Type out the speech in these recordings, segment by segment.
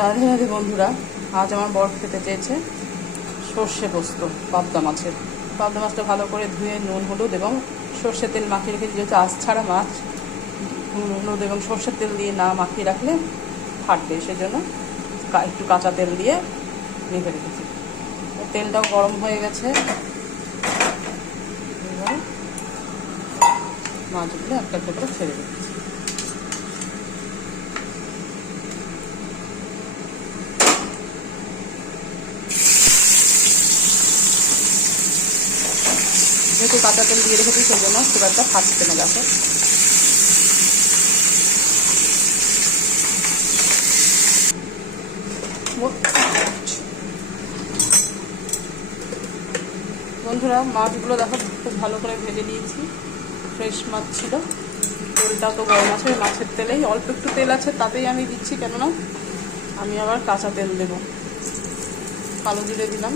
রাধে রাধে বন্ধুরা, আজ আমার বর খেতে চেয়েছে সর্ষে পোস্ত পাবদা মাছের। পাবদা মাছটা ভালো করে ধুয়ে নুন হলুদ এবং সর্ষের তেল মাখিয়ে রেখেছি, যেহেতু আঁশ ছাড়া মাছ। নুন হলুদ এবং সর্ষের তেল দিয়ে না মাখিয়ে রাখলে ফাটবে, সেজন্য একটু কাঁচা তেল দিয়ে মেখে রেখেছি। তেলটাও গরম হয়ে গেছে, এবারে মাছগুলো একটা একটা করে ছেড়ে রেখেছি। যেহেতু কাঁচা তেল দিয়ে রেখেছি সেই জন্য খুব একটা ফাটছে না। দেখো বন্ধুরা, মাছগুলো দেখো খুব ভালো করে ভেজে নিয়েছি। ফ্রেশ মাছ ছিল, তেলটাও তো গরম আছে। মাছের তেলেই অল্প একটু তেল আছে, তাতেই আমি দিচ্ছি, কেননা আমি আবার কাঁচা তেল দেব। কালো জিরে দিলাম,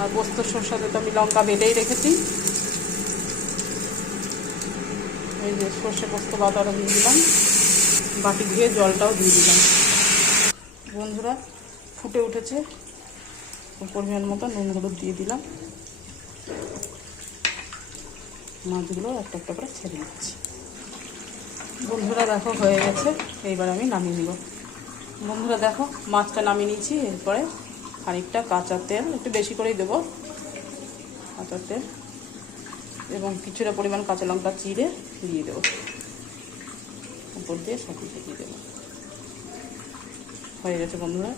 আর পোস্তর সরষাতে তো আমি লঙ্কা বেটেই রেখেছি। এই যে সর্ষে পোস্ত বাটাটা দিয়ে দিলাম, বাটি ধুয়ে জলটাও দিয়ে দিলাম। বন্ধুরা, ফুটে উঠেছে, পরিমাণ মতো নুন হলুদ দিয়ে দিলাম। মাছগুলো একটা একটা করে ছেড়ে দিচ্ছি। বন্ধুরা দেখো হয়ে গেছে, এইবার আমি নামিয়ে নিব। বন্ধুরা দেখো মাছটা নামিয়ে নিয়েছি। এরপরে খানিকটা কাঁচা তেল, একটু বেশি করেই দেবো কাঁচা তেল, এবং কিছুটা পরিমাণ কাঁচা লঙ্কা চিড়ে দিয়ে দেবো, উপর দিয়ে সাথে দিয়ে দেবো। হয়ে গেছে বন্ধুরা।